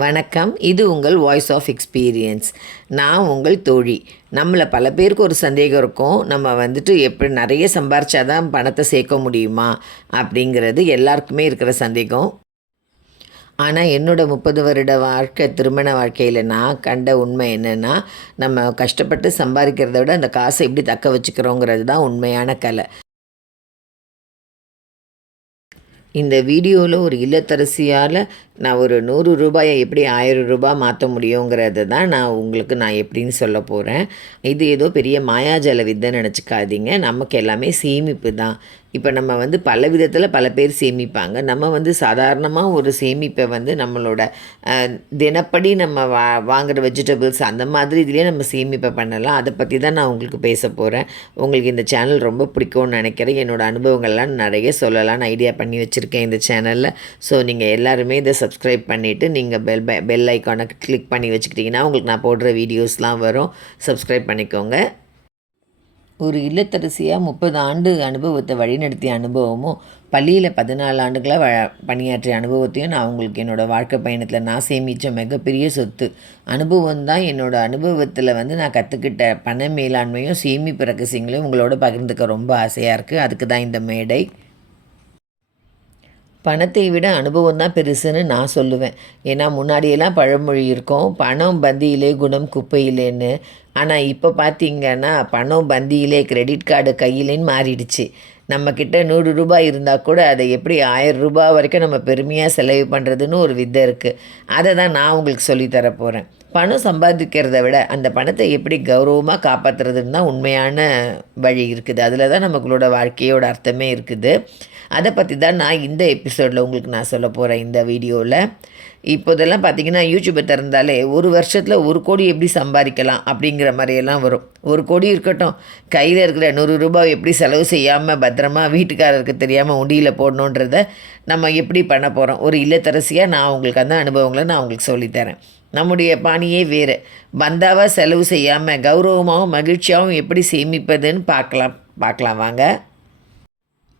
வணக்கம். இது உங்கள் வாய்ஸ் ஆஃப் எக்ஸ்பீரியன்ஸ். நான் உங்கள் தோழி. நம்மள பல பேருக்கு ஒரு சந்தேகம் இருக்கும். நம்ம வந்துட்டு எப்படி நிறைய சம்பாரிச்சா தான் பணத்தை சேர்க்க முடியுமா? அப்படிங்கிறது எல்லாருக்குமே இருக்கிற சந்தேகம். ஆனால் என்னோட 30 வருட வாழ்க்கை திருமண வாழ்க்கையில் நான் கண்ட உண்மை என்னென்னா, நம்ம கஷ்டப்பட்டு சம்பாதிக்கிறத விட அந்த காசை எப்படி தக்க வச்சுக்கிறோங்கிறது தான் உண்மையான கலை. இந்த வீடியோவில் ஒரு இல்லத்தரசியால் நான் ஒரு ரூ. 100 எப்படி ரூ. 1000 மாற்ற முடியுங்கிறது தான் நான் எப்படின்னு சொல்ல போகிறேன். இது ஏதோ பெரிய மாயாஜால வித்தைன்னு நினச்சிக்காதீங்க. நமக்கு எல்லாமே சேமிப்பு தான். இப்போ நம்ம பல விதத்தில் பல பேர் சேமிப்பாங்க. நம்ம சாதாரணமாக ஒரு சேமிப்பை நம்மளோட தினப்படி நம்ம வாங்குகிற வெஜிடபிள்ஸ் அந்த மாதிரி இதுலேயே நம்ம சேமிப்பை பண்ணலாம். அதை பற்றி தான் நான் உங்களுக்கு பேச போகிறேன். உங்களுக்கு இந்த சேனல் ரொம்ப பிடிக்கும்னு நினைக்கிறேன். என்னோடய அனுபவங்கள்லாம் நிறைய சொல்லலாம்னு ஐடியா பண்ணி வச்சுருக்கேன் இந்த சேனலில். ஸோ நீங்கள் எல்லாருமே இதை சப்ஸ்கிரைப் பண்ணிவிட்டு நீங்கள் பெல் ஐக்கானை கிளிக் பண்ணி வச்சுக்கிட்டிங்கன்னா உங்களுக்கு நான் போடுற வீடியோஸ்லாம் வரும். சப்ஸ்கிரைப் பண்ணிக்கோங்க. ஒரு இல்லத்தரசியாக 30 ஆண்டு அனுபவத்தை வழிநடத்திய அனுபவமும், பள்ளியில் 14 ஆண்டுகளாக பணியாற்றிய அனுபவத்தையும் நான் உங்களுக்கு என்னோடய வாழ்க்கை பயணத்தில் நான் சேமித்த மிகப்பெரிய சொத்து. அனுபவம் தான். என்னோடய அனுபவத்தில் நான் கற்றுக்கிட்ட பண மேலாண்மையும் சேமிப்பு ரகசியங்களையும் உங்களோட பகிர்ந்துக்க ரொம்ப ஆசையாக இருக்குது. அதுக்கு தான் இந்த மேடை. பணத்தை விட அனுபவம் தான் பெருசுன்னு நான் சொல்லுவேன். ஏன்னா முன்னாடியெல்லாம் பழமொழி இருக்கும், பணம் பந்தியிலே குணம் குப்பையிலேன்னு. ஆனால் இப்போ பார்த்திங்கன்னா பணம் பந்தியிலே கிரெடிட் கார்டு கையிலேன்னு மாறிடுச்சு. நம்மக்கிட்ட ரூ. 100 இருந்தால் கூட அதை எப்படி ரூ. 1000 வரைக்கும் நம்ம பெருமையாக செலவு பண்ணுறதுன்னு ஒரு வித்தை இருக்குது. அதை தான் நான் உங்களுக்கு சொல்லித்தர போகிறேன். பணம் சம்பாதிக்கிறத விட அந்த பணத்தை எப்படி கௌரவமாக காப்பாற்றுறதுன்னு தான் உண்மையான வழி இருக்குது. அதில் தான் நமங்களோட வாழ்க்கையோட அர்த்தமே இருக்குது. அதை பற்றி தான் நான் இந்த எபிசோடில் உங்களுக்கு நான் சொல்ல போகிறேன் இந்த வீடியோவில். இப்போதெல்லாம் பார்த்திங்கன்னா யூடியூப்பை திறந்தாலே ஒரு வருஷத்தில் 1 கோடி எப்படி சம்பாதிக்கலாம் அப்படிங்கிற மாதிரியெல்லாம் வரும். 1 கோடி இருக்கட்டும், கையில் இருக்கிற ரூ. 100 எப்படி செலவு செய்யாமல் பத்திரமா வீட்டுக்காரருக்கு தெரியாமல் உண்டியில் போடணுன்றதை நம்ம எப்படி பண்ண போகிறோம். ஒரு இல்லத்தரசியாக நான் உங்களுக்கு அந்த அனுபவங்களை நான் உங்களுக்கு சொல்லித்தரேன். நம்முடைய பாணியே வேறு. பந்தாவாக செலவு செய்யாமல் கௌரவமாகவும் மகிழ்ச்சியாகவும் எப்படி சேமிப்பதுன்னு பார்க்கலாம் வாங்க.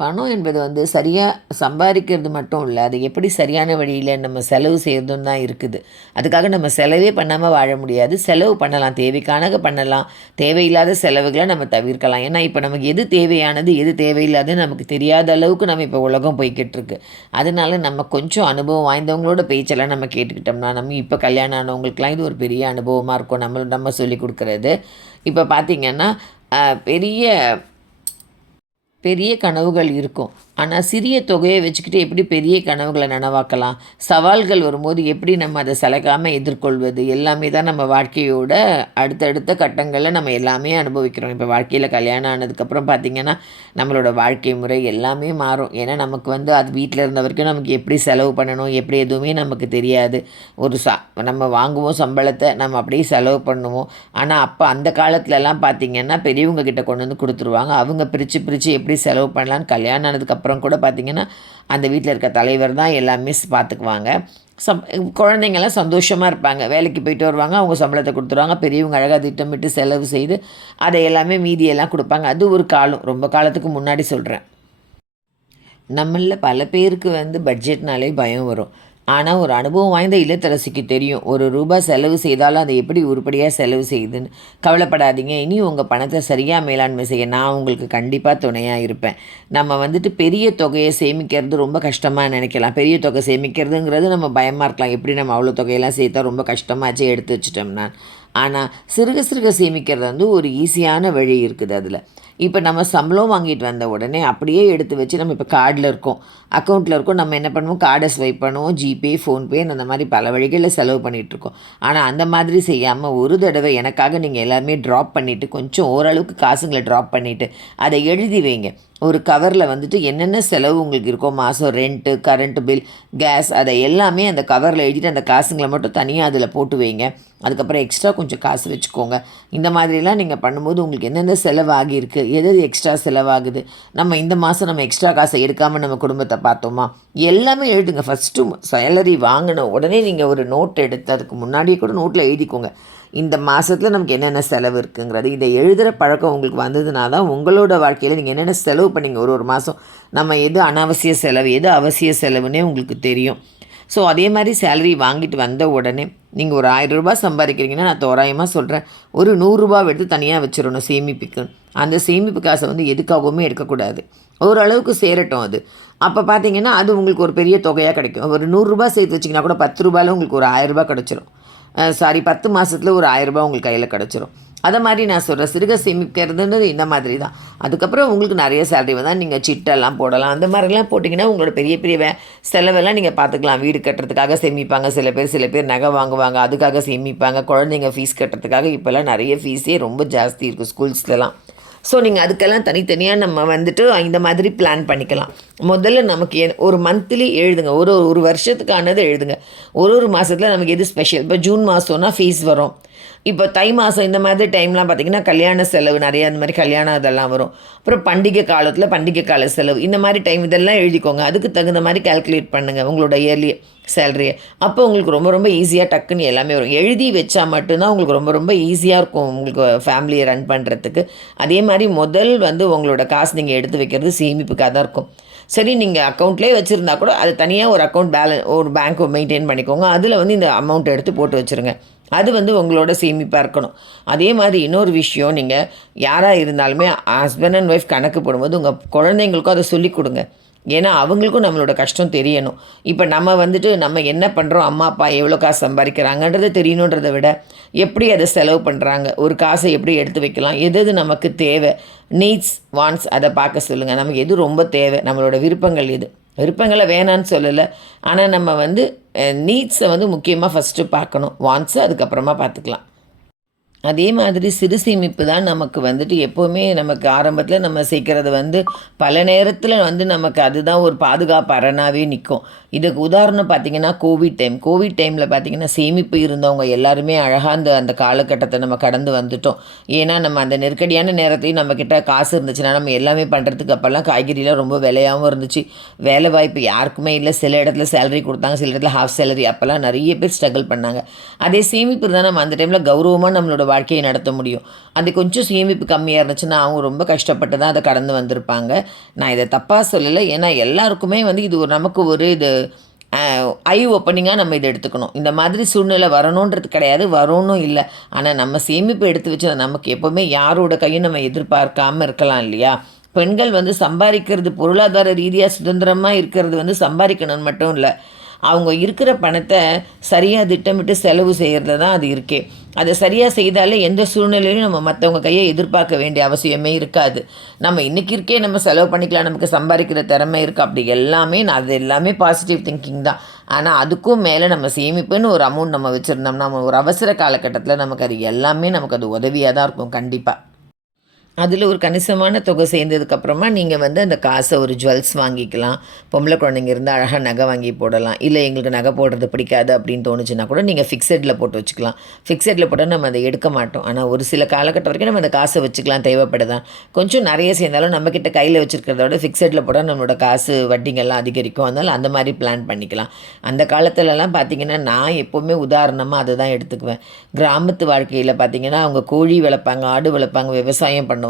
பணம் என்பது சரியாக சம்பாதிக்கிறது மட்டும் இல்லை, அது எப்படி சரியான வழியில் நம்ம செலவு செய்கிறதுன்னு தான் இருக்குது. அதுக்காக நம்ம செலவே பண்ணாமல் வாழ முடியாது. செலவு பண்ணலாம், தேவைக்கானக பண்ணலாம். தேவையில்லாத செலவுகளை நம்ம தவிர்க்கலாம். ஏன்னா இப்போ நமக்கு எது தேவையானது எது தேவையில்லாதுன்னு நமக்கு தெரியாத அளவுக்கு நம்ம இப்போ உலகம் போய்கிட்டு இருக்கு. அதனால நம்ம கொஞ்சம் அனுபவம் வாய்ந்தவங்களோட பேச்செல்லாம் நம்ம கேட்டுக்கிட்டோம்னா, நம்ம இப்போ கல்யாணம் ஆனவங்களுக்குலாம் இது ஒரு பெரிய அனுபவமாக இருக்கும் நம்ம சொல்லி கொடுக்குறது. இப்போ பார்த்திங்கன்னா பெரிய கனவுகள் இருக்கும். ஆனால் சிறிய தொகையை வச்சுக்கிட்டு எப்படி பெரிய கனவுகளை நனவாக்கலாம், சவால்கள் வரும்போது எப்படி நம்ம அதை சளைக்காமல் எதிர்கொள்வது, எல்லாமே தான் நம்ம வாழ்க்கையோட அடுத்தடுத்த கட்டங்களில் நம்ம எல்லாமே அனுபவிக்கிறோம். இப்போ வாழ்க்கையில் கல்யாணம் ஆனதுக்கப்புறம் பார்த்திங்கன்னா நம்மளோட வாழ்க்கை முறை எல்லாமே மாறும். ஏன்னா நமக்கு அது வீட்டில் இருந்த வரைக்கும் நமக்கு எப்படி செலவு பண்ணணும் எப்படி எதுவுமே நமக்கு தெரியாது. நம்ம வாங்குவோம் சம்பளத்தை, நம்ம அப்படியே செலவு பண்ணுவோம். ஆனால் அப்போ அந்த காலத்துலலாம் பார்த்திங்கன்னா பெரியவங்க கிட்ட கொண்டு வந்து கொடுத்துருவாங்க. அவங்க பிரித்து எப்படி செலவு பண்ணலான்னு கல்யாணம் ஆனதுக்கப்புறம் கூட பார்த்திங்கன்னா அந்த வீட்டில் இருக்க தலைவர் தான் எல்லாமே பார்த்துக்குவாங்க. குழந்தைங்கள்லாம் சந்தோஷமாக இருப்பாங்க. வேலைக்கு போயிட்டு வருவாங்க, அவங்க சம்பளத்தை கொடுத்துருவாங்க. பெரியவங்க அழகாக திட்டமிட்டு செலவு செய்து அதை எல்லாமே மீதியெல்லாம் கொடுப்பாங்க. அது ஒரு காலம், ரொம்ப காலத்துக்கு முன்னாடி சொல்கிறேன். நம்மளில் பல பேருக்கு பட்ஜெட்னாலே பயம் வரும். ஆனால் ஒரு அனுபவம் வாய்ந்த இல்லத்தரசிக்கு தெரியும், ரூபாய் செலவு செய்தாலும் அதை எப்படி உருப்படியாக செலவு செய்யுதுன்னு. கவலைப்படாதீங்க, இனி உங்கள் பணத்தை சரியாக மேலாண்மை செய்ய நான் உங்களுக்கு கண்டிப்பாக துணையாக இருப்பேன். நம்ம பெரிய தொகையை சேமிக்கிறது ரொம்ப கஷ்டமாக நினைக்கலாம். பெரிய தொகை சேமிக்கிறதுங்கிறது நம்ம பயமாக இருக்கலாம். எப்படி நம்ம அவ்வளோ தொகையெல்லாம் சேர்த்தா ரொம்ப கஷ்டமாச்சு எடுத்து வச்சிட்டோம்னா. ஆனால் சிறுக சேமிக்கிறது ஒரு ஈஸியான வழி இருக்குது அதில். இப்போ நம்ம சம்பளம் வாங்கிட்டு வந்த உடனே அப்படியே எடுத்து வச்சு நம்ம இப்போ கார்டில் இருக்கோம், அக்கௌண்ட்டில் இருக்கோம், நம்ம என்ன பண்ணுவோம், கார்டை ஸ்வைப் பண்ணுவோம், ஜிபே ஃபோன்பே அந்த மாதிரி பல வழிகளில் செலவு பண்ணிகிட்ருக்கோம். ஆனால் அந்த மாதிரி செய்யாமல் ஒரு தடவை எனக்காக நீங்கள் எல்லாருமே ட்ராப் பண்ணிவிட்டு கொஞ்சம் ஓரளவுக்கு காசுங்களை ட்ராப் பண்ணிவிட்டு அதை எழுதி வைங்க. ஒரு கவரில் என்னென்ன செலவு உங்களுக்கு இருக்கோ, மாதம் ரெண்ட்டு, கரண்ட்டு பில், கேஸ், அதை எல்லாமே அந்த கவரில் எழுதிட்டு அந்த காசுங்களை மட்டும் தனியாக அதில் போட்டு வைங்க. அதுக்கப்புறம் எக்ஸ்ட்ரா கொஞ்சம் காசு வச்சுக்கோங்க. இந்த மாதிரிலாம் நீங்கள் பண்ணும்போது உங்களுக்கு எந்தெந்த செலவாகியிருக்கு, எது எக்ஸ்ட்ரா செலவாகுது, நம்ம இந்த மாதம் நம்ம எக்ஸ்ட்ரா காசை எடுக்காமல் நம்ம குடும்பத்தை பார்த்தோமா, எல்லாமே எழுதுங்க. ஃபஸ்ட்டு சேலரி வாங்கின உடனே நீங்கள் ஒரு நோட் எடுத்து அதுக்கு முன்னாடியே கூட நோட்டில் எழுதிக்கோங்க. இந்த மாதத்தில் நமக்கு என்னென்ன செலவு இருக்குங்கிறது. இதை எழுதுகிற பழக்கம் உங்களுக்கு வந்ததுனா தான் உங்களோட வாழ்க்கையில் நீங்கள் என்னென்ன செலவு பண்ணிங்க ஒரு மாதம், நம்ம எது அனாவசிய செலவு எது அவசிய செலவுன்னே உங்களுக்கு தெரியும். ஸோ அதே மாதிரி சேலரி வாங்கிட்டு வந்த உடனே நீங்கள் ஒரு 1000 ரூபாய் சம்பாதிக்கிறீங்கன்னா நான் தோராயமாக சொல்கிறேன், ஒரு 100 ரூபாய் எடுத்து தனியாக வச்சிடணும் சேமிப்புக்கு. அந்த சேமிப்பு காசை வந்து எதுக்காகவுமே எடுக்கக்கூடாது. ஓரளவுக்கு சேரட்டும் அது. அப்போ பார்த்தீங்கன்னா அது உங்களுக்கு ஒரு பெரிய தொகையாக கிடைக்கும். ஒரு 100 ரூபாய் சேர்த்து வச்சிங்கன்னா கூட 10 ரூபாயில் உங்களுக்கு ஒரு 1000 ரூபாய் கிடச்சிரும். 10 மாதத்தில் ஒரு 1000 ரூபாய் உங்களுக்கு கையில் கிடச்சிரும். அதை மாதிரி நான் சொல்கிறேன், சிறுக சேமிக்கிறதுன்றது இந்த மாதிரி தான். அதுக்கப்புறம் உங்களுக்கு நிறைய சேலரி வந்தால் நீங்கள் சிட்டெல்லாம் போடலாம். அந்த மாதிரிலாம் போட்டிங்கன்னா உங்களோட பெரிய பெரிய செலவெல்லாம் நீங்கள் பார்த்துக்கலாம். வீடு கட்டுறதுக்காக சேமிப்பாங்க சில பேர் நகை வாங்குவாங்க, அதுக்காக சேமிப்பாங்க. குழந்தைங்க ஃபீஸ் கட்டுறதுக்காக இப்போல்லாம் நிறைய ஃபீஸே ரொம்ப ஜாஸ்தி இருக்குது ஸ்கூல்ஸ்லலாம். ஸோ நீங்கள் அதுக்கெல்லாம் தனித்தனியாக நம்ம வந்துட்டு இந்த மாதிரி பிளான் பண்ணிக்கலாம். முதல்ல நமக்கு ஒரு மந்த்லி எழுதுங்க, ஒரு வருஷத்துக்கானது எழுதுங்க. ஒரு மாதத்தில் நமக்கு எது ஸ்பெஷல். இப்போ ஜூன் மாதம்னா ஃபீஸ் வரும். இப்போ தை மாதம் இந்த மாதிரி டைம்லாம் பார்த்திங்கன்னா கல்யாண செலவு நிறையா, அந்த மாதிரி கல்யாணம் அதெல்லாம் வரும். அப்புறம் பண்டிகை காலத்தில் பண்டிகை கால செலவு, இந்த மாதிரி டைம் இதெல்லாம் எழுதிக்கோங்க. அதுக்கு தகுந்த மாதிரி கால்குலேட் பண்ணுங்கள் உங்களோட இயர்லி சேலரியை. அப்போ உங்களுக்கு ரொம்ப ரொம்ப ஈஸியாக டக்குன்னு எல்லாமே வரும். எழுதி வச்சா மட்டும்தான் உங்களுக்கு ரொம்ப ரொம்ப ஈஸியாக இருக்கும் உங்களுக்கு ஃபேமிலியை ரன் பண்ணுறதுக்கு. அதே மாதிரி முதல் உங்களோட காசு நீங்கள் எடுத்து வைக்கிறது சேமிப்புக்காக தான் இருக்கும். சரி, நீங்கள் அக்கௌண்ட்லேயே வச்சுருந்தா கூட அது தனியாக ஒரு அக்கௌண்ட் ஒரு பேங்க் மெயின்டைன் பண்ணிக்கோங்க. அதில் இந்த அமௌண்ட் எடுத்து போட்டு வச்சுருங்க. அது உங்களோட சேமிப்பாக இருக்கணும். அதே மாதிரி இன்னொரு விஷயம், நீங்கள் யாராக இருந்தாலுமே ஹஸ்பண்ட் அண்ட் ஒய்ஃப் கணக்கு போடும்போது உங்கள் குழந்தைங்களுக்கும் அதை சொல்லிக் கொடுங்க. ஏன்னா அவங்களுக்கும் நம்மளோட கஷ்டம் தெரியணும். இப்போ நம்ம என்ன பண்ணுறோம், அம்மா அப்பா எவ்வளோ காசு சம்பாதிக்கிறாங்கன்றது தெரியணுன்றதை விட எப்படி அதை செலவு பண்ணுறாங்க, ஒரு காசை எப்படி எடுத்து வைக்கலாம், எது நமக்கு தேவை, நீட்ஸ் வாண்ட்ஸ் அதை பார்க்க சொல்லுங்கள். நமக்கு எது ரொம்ப தேவை, நம்மளோட விருப்பங்கள் எது. விருப்பங்களை வேணான்னு சொல்லலை, ஆனால் நம்ம நீட்ஸை முக்கியமாக ஃபஸ்ட்டு பார்க்கணும். வாண்ட்ஸை அதுக்கப்புறமா பார்த்துக்கலாம். அதே மாதிரி சிறு சேமிப்பு தான் நமக்கு எப்போவுமே நமக்கு ஆரம்பத்தில் நம்ம சேர்க்குறது பல நேரத்தில் நமக்கு அதுதான் ஒரு பாதுகாப்பு அரணாகவே நிற்கும். இதுக்கு உதாரணம் பார்த்திங்கன்னா கோவிட் டைமில் பார்த்திங்கன்னா சேமிப்பு இருந்தவங்க எல்லாருமே அழகாக அந்த காலகட்டத்தை நம்ம கடந்து வந்துட்டோம். ஏன்னா நம்ம அந்த நெருக்கடியான நேரத்தையும் நம்மக்கிட்ட காசு இருந்துச்சுன்னா நம்ம எல்லாமே பண்ணுறதுக்கு. அப்போல்லாம் காய்கறிலாம் ரொம்ப விலையாகவும் இருந்துச்சு, வேலை வாய்ப்பு யாருக்குமே இல்லை. சில இடத்துல சேலரி கொடுத்தாங்க, சில இடத்துல ஹாஃப் சேலரி. அப்போல்லாம் நிறைய பேர் ஸ்ட்ரகிள் பண்ணாங்க. அதே சேமிப்பு இருந்தால் நம்ம அந்த டைமில் கௌரவமாக நம்மளோட வாழ்க்கையை நடத்த முடியும். அது கொஞ்சம் சேமிப்பு கம்மியாக இருந்துச்சுன்னா அவங்க ரொம்ப கஷ்டப்பட்டு தான் அதை கடந்து வந்திருப்பாங்க. நான் இதை தப்பாக சொல்லலை, ஏன்னா எல்லாருக்குமே இது நமக்கு ஒரு ஐ ஓப்பனிங்காக நம்ம இதை எடுத்துக்கணும். இந்த மாதிரி சூழ்நிலை வரணுன்றது கிடையாது, வரணும் இல்லை. ஆனால் நம்ம சேமிப்பு எடுத்து வச்சு நமக்கு எப்போவுமே யாரோட கையும் நம்ம எதிர்பார்க்காமல் இருக்கலாம் இல்லையா. பெண்கள் சம்பாதிக்கிறது பொருளாதார ரீதியாக சுதந்திரமாக இருக்கிறது சம்பாதிக்கணும்னு மட்டும் இல்லை, அவங்க இருக்கிற பணத்தை சரியாக திட்டமிட்டு செலவு செய்கிறது தான் அது இருக்கே. அதை சரியாக செய்தாலே எந்த சூழ்நிலையிலும் நம்ம மற்றவங்க கையை எதிர்பார்க்க வேண்டிய அவசியமே இருக்காது. நம்ம இன்றைக்கி இருக்கே நம்ம செலவு பண்ணிக்கலாம், நமக்கு சம்பாதிக்கிற திறமை இருக்குது, அப்படி எல்லாமே அது எல்லாமே பாசிட்டிவ் திங்கிங் தான். ஆனால் அதுக்கும் மேலே நம்ம சேமிப்புன்னு ஒரு அமௌண்ட் நம்ம வச்சுருந்தோம்னா நம்ம ஒரு அவசர காலகட்டத்தில் நமக்கு அது எல்லாமே நமக்கு அது உதவியாக தான் இருக்கும் கண்டிப்பாக. அதில் ஒரு கணிசமான தொகை சேர்ந்ததுக்கப்புறமா நீங்கள் அந்த காசை ஒரு ஜுவல்ஸ் வாங்கிக்கலாம். பொம்பளை குழந்தைங்க இருந்தால் அழகாக நகை வாங்கி போடலாம். இல்லை எங்களுக்கு நகை போடுறது பிடிக்காது அப்படின்னு தோணுச்சுன்னா கூட நீங்கள் ஃபிக்ஸடில் போட்டு வச்சுக்கலாம். ஃபிக்ஸடில் போட்டால் நம்ம அதை எடுக்க மாட்டோம், ஆனால் ஒரு சில காலகட்டம் வரைக்கும் நம்ம அந்த காசை வச்சுக்கலாம், தேவைப்படுதான். கொஞ்சம் நிறைய சேர்ந்தாலும் நம்மக்கிட்ட கையில் வச்சுருக்கிறத விட ஃபிக்ஸடில் போட்டால் நம்மளோட காசு வட்டிங்கெல்லாம் அதிகரிக்கும். அதனால் அந்த மாதிரி பிளான் பண்ணிக்கலாம். அந்த காலத்துலலாம் பார்த்திங்கன்னா நான் எப்போவுமே உதாரணமாக அதை தான் எடுத்துக்குவேன். கிராமத்து வாழ்க்கையில் பார்த்திங்கன்னா அவங்க கோழி வளர்ப்பாங்க, ஆடு வளர்ப்பாங்க, விவசாயம் பண்ணுவாங்க.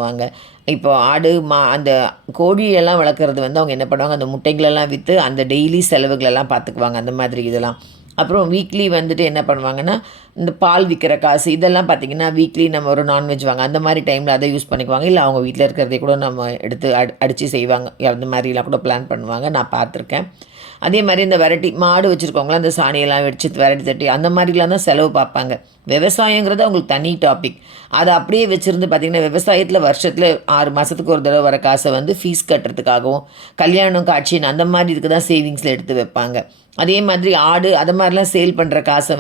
இப்போ ஆடு அந்த கோழியெல்லாம் வளர்க்குறது அவங்க என்ன பண்ணுவாங்க, அந்த முட்டைகளெல்லாம் விற்று அந்த டெய்லி செலவுகளெல்லாம் பார்த்துக்குவாங்க. அந்த மாதிரி இதெல்லாம் அப்புறம் வீக்லி என்ன பண்ணுவாங்கன்னா, இந்த பால் விற்கிற காசு இதெல்லாம் பார்த்திங்கன்னா வீக்லி நம்ம ஒரு நான்வெஜ் வாங்க அந்த மாதிரி டைமில் அதை யூஸ் பண்ணிக்குவாங்க. இல்லை அவங்க வீட்டில் இருக்கிறதே கூட நம்ம எடுத்து அடித்து செய்வாங்க. அந்த மாதிரிலாம் கூட பிளான் பண்ணுவாங்க, நான் பார்த்துருக்கேன். அதே மாதிரி இந்த விரட்டி மாடு வச்சுருக்கவங்களாம் அந்த சாணியெல்லாம் வெடிச்சு விரட்டி தட்டி அந்த மாதிரிலாம் தான் செலவு பார்ப்பாங்க. விவசாயங்கிறது அவங்களுக்கு தனி டாபிக். அதை அப்படியே வச்சுருந்து பார்த்திங்கன்னா விவசாயத்தில் வருஷத்தில் 6 மாதத்துக்கு ஒரு தடவை வர காசை ஃபீஸ் கட்டுறதுக்காகவும் கல்யாணம் காட்சின்னு அந்த மாதிரி இதுக்கு தான் சேவிங்ஸில் எடுத்து வைப்பாங்க. அதே மாதிரி ஆடு அது மாதிரிலாம் சேல் பண்ணுற காசை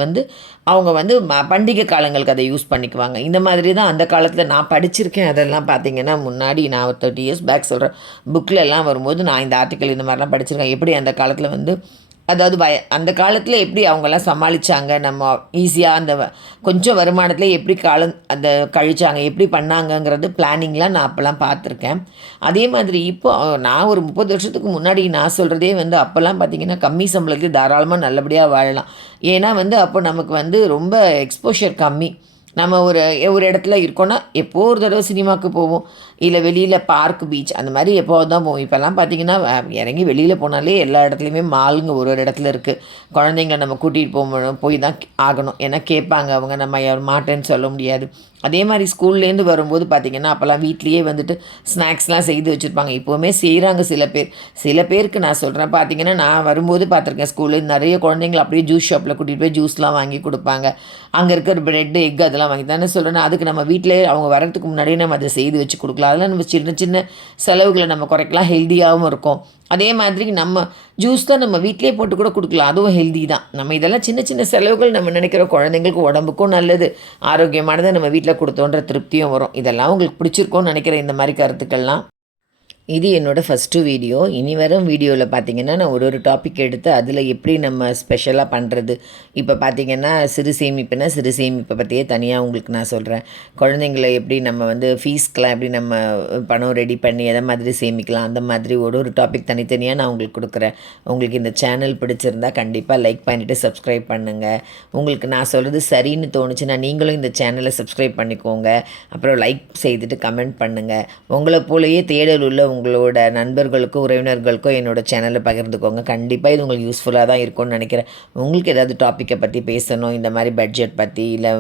அவங்க பண்டிகை காலங்களுக்கு அதை யூஸ் பண்ணிக்குவாங்க. இந்த மாதிரி தான் அந்த காலத்தில் நான் படிச்சிருக்கேன். அதெல்லாம் பார்த்திங்கன்னா முன்னாடி நான் ஒரு 30 இயர்ஸ் பேக் சொல்கிறேன், புக்கில் எல்லாம் வரும்போது நான் இந்த ஆர்டிக்கல் இந்த மாதிரிலாம் படிச்சிருக்கேன். எப்படி அந்த காலத்தில் அதாவது அந்த காலத்தில் எப்படி அவங்கெல்லாம் சமாளித்தாங்க, நம்ம ஈஸியாக அந்த கொஞ்சம் வருமானத்தில் எப்படி அந்த கழிச்சாங்க, எப்படி பண்ணாங்கங்கிறது பிளானிங்லாம் நான் அப்போல்லாம் பார்த்துருக்கேன். அதே மாதிரி இப்போ நான் ஒரு 30 வருஷத்துக்கு முன்னாடி நான் சொல்கிறதே அப்போல்லாம் பார்த்திங்கன்னா கம்மி சம்பளத்துக்கு தாராளமாக நல்லபடியாக வாழலாம். ஏன்னா அப்போ நமக்கு ரொம்ப எக்ஸ்போஷர் கம்மி. நம்ம ஒரு ஒரு இடத்துல இருக்கோன்னா எப்போ ஒரு தடவை சினிமாவுக்கு போவோம், இல்லை வெளியில் பார்க் பீச் அந்த மாதிரி எப்போது தான் போவோம். இப்போல்லாம் பார்த்திங்கன்னா இறங்கி வெளியில் போனாலே எல்லா இடத்துலையுமே மாலுங்க ஒரு ஒரு இடத்துல இருக்குது. குழந்தைங்கள நம்ம கூட்டிகிட்டு போய் தான் ஆகணும், ஏன்னா கேட்பாங்க அவங்க, நம்ம மாட்டேன்னு சொல்ல முடியாது. அதே மாதிரி ஸ்கூல்லேருந்து வரும்போது பார்த்திங்கன்னா அப்போல்லாம் வீட்லேயே வந்துட்டு ஸ்நாக்ஸ்லாம் செய்து வச்சுருப்பாங்க. இப்போவுமே செய்கிறாங்க சில பேருக்கு நான் சொல்கிறேன். பார்த்திங்கன்னா நான் வரும்போது பார்த்துருக்கேன், ஸ்கூலில் நிறைய குழந்தைங்கள அப்படியே ஜூஸ் ஷாப்பில் கூட்டிகிட்டு போய் ஜூஸ்லாம் வாங்கி கொடுப்பாங்க. அங்கே இருக்கிற ப்ரெட்டு எக் அதெல்லாம் வாங்கி தானே சொல்கிறேன். அதுக்கு நம்ம வீட்டிலே அவங்க வரதுக்கு முன்னாடியே நம்ம அதை செய்து வச்சு கொடுக்கலாம். அதெல்லாம் நம்ம சின்ன சின்ன செலவுகளை நம்ம குறைக்கலாம், ஹெல்த்தியாகவும் இருக்கும். அதே மாதிரி நம்ம ஜூஸ் தான் நம்ம வீட்டிலே போட்டு கூட கொடுக்கலாம், அதுவும் ஹெல்தி தான். நம்ம இதெல்லாம் சின்ன சின்ன செலவுகள் நம்ம நினைக்கிற குழந்தைங்களுக்கு உடம்புக்கும் நல்லது, ஆரோக்கியமானதை நம்ம வீட்டில் கொடுத்தோன்ற திருப்தியும் வரும். இதெல்லாம் உங்களுக்கு பிடிச்சிருக்கோன்னு நினைக்கிறேன் இந்த மாதிரி கருத்துக்கள்லாம். இது என்னோடய ஃபஸ்ட்டு வீடியோ. இனி வரும் வீடியோவில் பார்த்திங்கன்னா நான் ஒரு டாபிக் எடுத்து அதில் எப்படி நம்ம ஸ்பெஷலாக பண்ணுறது. இப்போ பார்த்திங்கன்னா சிறு சேமிப்பை பற்றியே தனியாக உங்களுக்கு நான் சொல்கிறேன். குழந்தைங்களை எப்படி நம்ம ஃபீஸ்க்கெலாம் எப்படி நம்ம பணம் ரெடி பண்ணி எதை மாதிரி சேமிக்கலாம், அந்த மாதிரி ஒரு டாபிக் தனித்தனியாக நான் உங்களுக்கு கொடுக்குறேன். உங்களுக்கு இந்த சேனல் பிடிச்சிருந்தா கண்டிப்பாக லைக் பண்ணிவிட்டு சப்ஸ்கிரைப் பண்ணுங்கள். உங்களுக்கு நான் சொல்கிறது சரின்னு தோணுச்சுன்னா நீங்களும் இந்த சேனலை சப்ஸ்கிரைப் பண்ணிக்கோங்க. அப்புறம் லைக் செய்துட்டு கமெண்ட் பண்ணுங்கள். உங்களை போலயே தேடல் உள்ள உங்களோட நண்பர்களுக்கோ உறவினர்களுக்கோ என்னோடய சேனலை பகிர்ந்துக்கோங்க. கண்டிப்பாக இது உங்களுக்கு யூஸ்ஃபுல்லாக தான் இருக்கும்னு நினைக்கிறேன். உங்களுக்கு ஏதாவது டாப்பிக்கை பற்றி பேசணும், இந்த மாதிரி பட்ஜெட் பற்றி இல்லை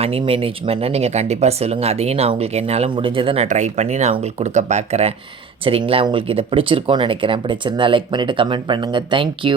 மணி மேனேஜ்மெண்ட்னா நீங்கள் கண்டிப்பாக சொல்லுங்கள். அதையும் நான் உங்களுக்கு என்னால் முடிஞ்சதை நான் ட்ரை பண்ணி நான் உங்களுக்கு கொடுக்க பார்க்குறேன். சரிங்களா? உங்களுக்கு இதை பிடிச்சிருக்கோன்னு நினைக்கிறேன். பிடிச்சிருந்தா லைக் பண்ணிவிட்டு கமெண்ட் பண்ணுங்கள். தேங்க்யூ.